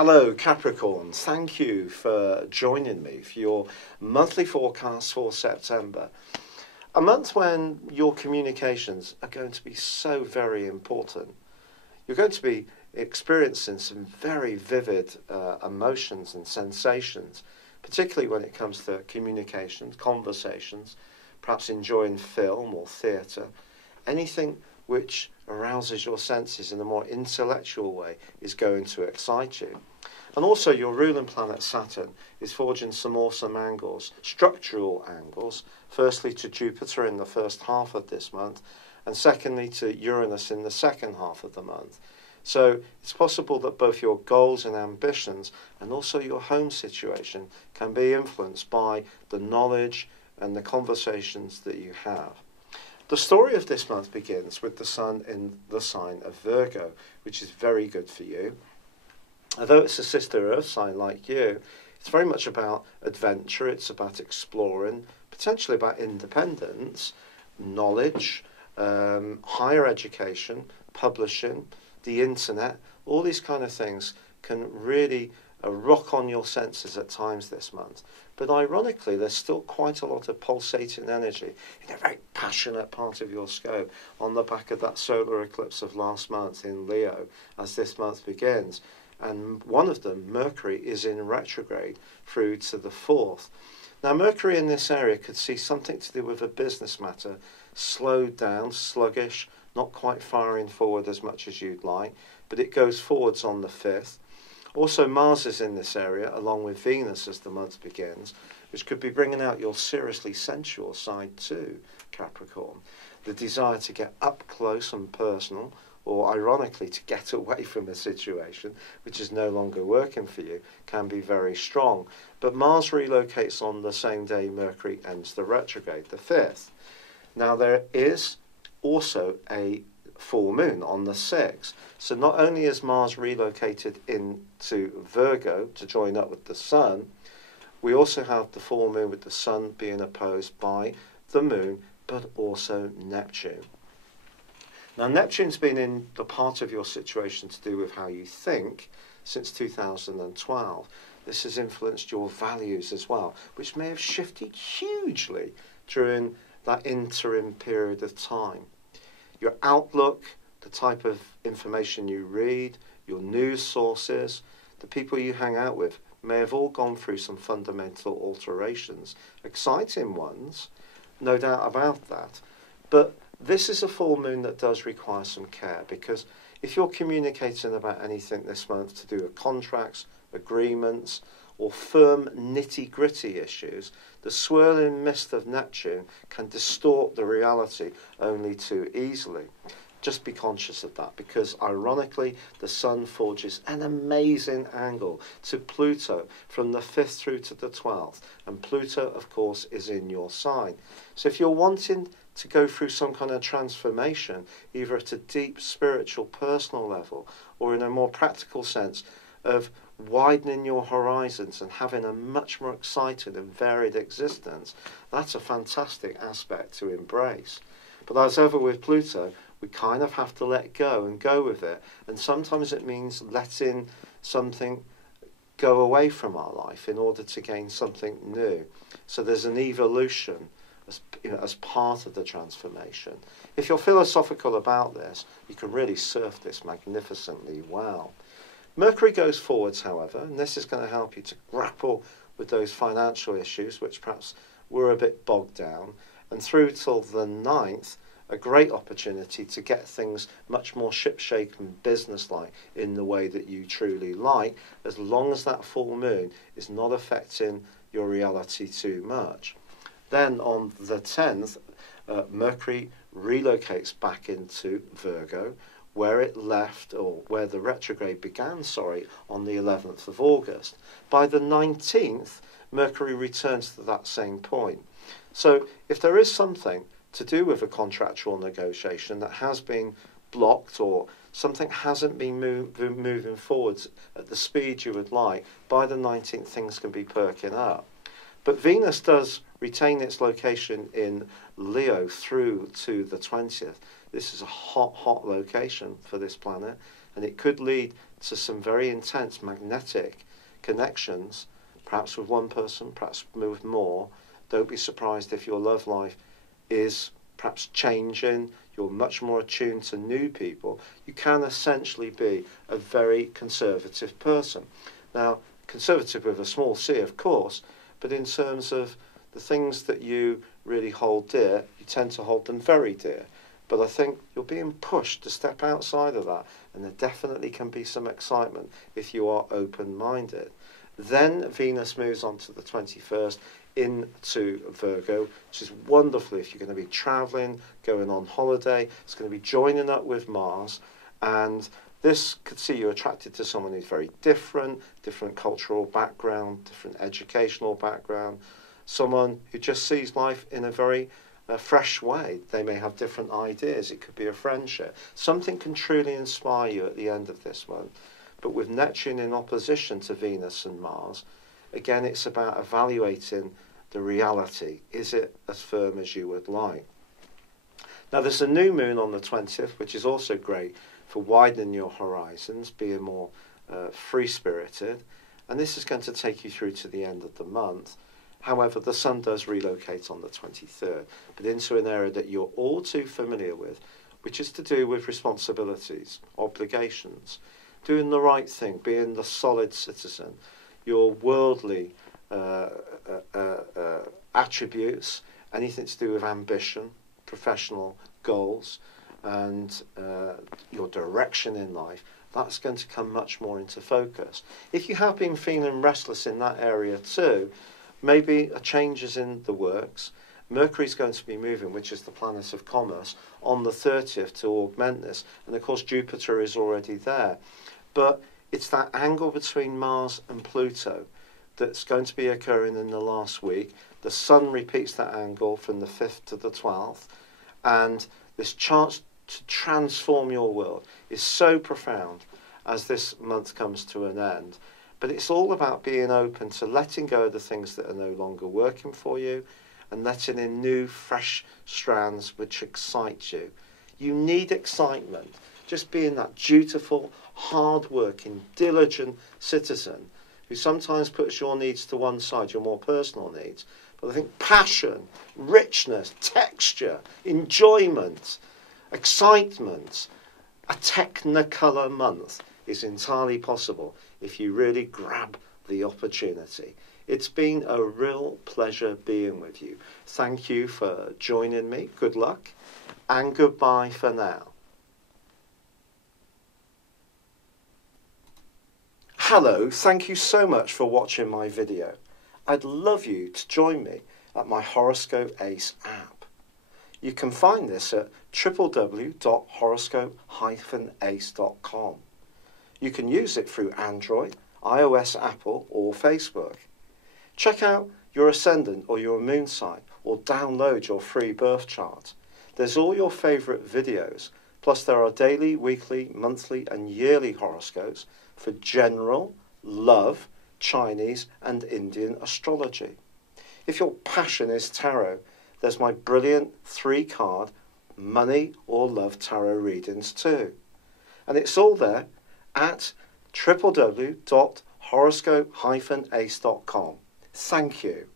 Hello Capricorn, thank you for joining me for your monthly forecast for September. A month when your communications are going to be so very important. You're going to be experiencing some very vivid emotions and sensations, particularly when it comes to communications, conversations, perhaps enjoying film or theatre, anything which arouses your senses in a more intellectual way is going to excite you. And also your ruling planet Saturn is forging some awesome angles, structural angles, firstly to Jupiter in the first half of this month, and secondly to Uranus in the second half of the month. So it's possible that both your goals and ambitions and also your home situation can be influenced by the knowledge and the conversations that you have. The story of this month begins with the Sun in the sign of Virgo, which is very good for you. Although it's a sister Earth sign like you, it's very much about adventure, it's about exploring, potentially about independence, knowledge, higher education, publishing, the internet. All these kind of things can really rock on your senses at times this month. But ironically, there's still quite a lot of pulsating energy in a very passionate part of your scope on the back of that solar eclipse of last month in Leo as this month begins. And one of them, Mercury, is in retrograde through to the 4th. Now, Mercury in this area could see something to do with a business matter, slowed down, sluggish, not quite firing forward as much as you'd like, but it goes forwards on the 5th. Also, Mars is in this area, along with Venus as the month begins, which could be bringing out your seriously sensual side too, Capricorn. The desire to get up close and personal, or ironically to get away from a situation which is no longer working for you, can be very strong. But Mars relocates on the same day Mercury ends the retrograde, the 5th. Now, there is also a full moon on the 6th. So not only is Mars relocated into Virgo to join up with the Sun, we also have the full moon with the Sun being opposed by the moon, but also Neptune. Now, Neptune's been in the part of your situation to do with how you think since 2012. This has influenced your values as well, which may have shifted hugely during that interim period of time. Your outlook, the type of information you read, your news sources, the people you hang out with may have all gone through some fundamental alterations. Exciting ones, no doubt about that. But this is a full moon that does require some care, because if you're communicating about anything this month to do with contracts, agreements, or firm nitty-gritty issues, the swirling mist of Neptune can distort the reality only too easily. Just be conscious of that, because ironically the Sun forges an amazing angle to Pluto from the 5th through to the 12th, and Pluto of course is in your sign. So if you're wanting to go through some kind of transformation, either at a deep spiritual personal level or in a more practical sense of widening your horizons and having a much more exciting and varied existence, that's a fantastic aspect to embrace. But as ever with Pluto, we kind of have to let go and go with it, and sometimes it means letting something go away from our life in order to gain something new. So there's an evolution as part of the transformation. If you're philosophical about this, you can really surf this magnificently well. Mercury goes forwards, however, and this is going to help you to grapple with those financial issues which perhaps were a bit bogged down, and through till the 9th, a great opportunity to get things much more shipshape and businesslike in the way that you truly like, as long as that full moon is not affecting your reality too much. Then on the 10th, Mercury relocates back into Virgo, where it left, or where the retrograde began, on the 11th of August. By the 19th, Mercury returns to that same point. So if there is something to do with a contractual negotiation that has been blocked, or something hasn't been moving forwards at the speed you would like, by the 19th things can be perking up. But Venus does retain its location in Leo through to the 20th. This is a hot, hot location for this planet, and it could lead to some very intense magnetic connections, perhaps with one person, perhaps with more. Don't be surprised if your love life is perhaps changing, you're much more attuned to new people. You can essentially be a very conservative person. Now, conservative with a small c, of course, but in terms of the things that you really hold dear, you tend to hold them very dear. But I think you're being pushed to step outside of that, and there definitely can be some excitement if you are open-minded. Then Venus moves on to the 21st into Virgo, which is wonderful if you're going to be travelling, going on holiday. It's going to be joining up with Mars, and this could see you attracted to someone who's very different cultural background, different educational background, someone who just sees life in a very fresh way. They may have different ideas. It could be a friendship. Something can truly inspire you at the end of this month. But with Neptune in opposition to Venus and Mars, again, it's about evaluating the reality. Is it as firm as you would like? Now, there's a new moon on the 20th, which is also great for widening your horizons, being more free-spirited. And this is going to take you through to the end of the month. However, the sun does relocate on the 23rd, but into an area that you're all too familiar with, which is to do with responsibilities, obligations, doing the right thing, being the solid citizen, your worldly attributes, anything to do with ambition, professional goals, and your direction in life, that's going to come much more into focus. If you have been feeling restless in that area too, maybe a change is in the works. Mercury's going to be moving, which is the planet of commerce, on the 30th to augment this. And of course, Jupiter is already there. But it's that angle between Mars and Pluto that's going to be occurring in the last week. The Sun repeats that angle from the 5th to the 12th. And this chance to transform your world is so profound as this month comes to an end. But it's all about being open to letting go of the things that are no longer working for you and letting in new, fresh strands which excite you. You need excitement. Just being that dutiful, hard-working, diligent citizen who sometimes puts your needs to one side, your more personal needs. But I think passion, richness, texture, enjoyment, excitement, a technicolor month is entirely possible if you really grab the opportunity. It's been a real pleasure being with you. Thank you for joining me. Good luck and goodbye for now. Hello, thank you so much for watching my video. I'd love you to join me at my Horoscope Ace app. You can find this at www.horoscope-ace.com. You can use it through Android, iOS, Apple or Facebook. Check out your ascendant or your moon sign or download your free birth chart. There's all your favourite videos, plus there are daily, weekly, monthly and yearly horoscopes for general, love, Chinese and Indian astrology. If your passion is tarot, there's my brilliant 3-card money or love tarot readings too. And it's all there at www.horoscope-ace.com. Thank you.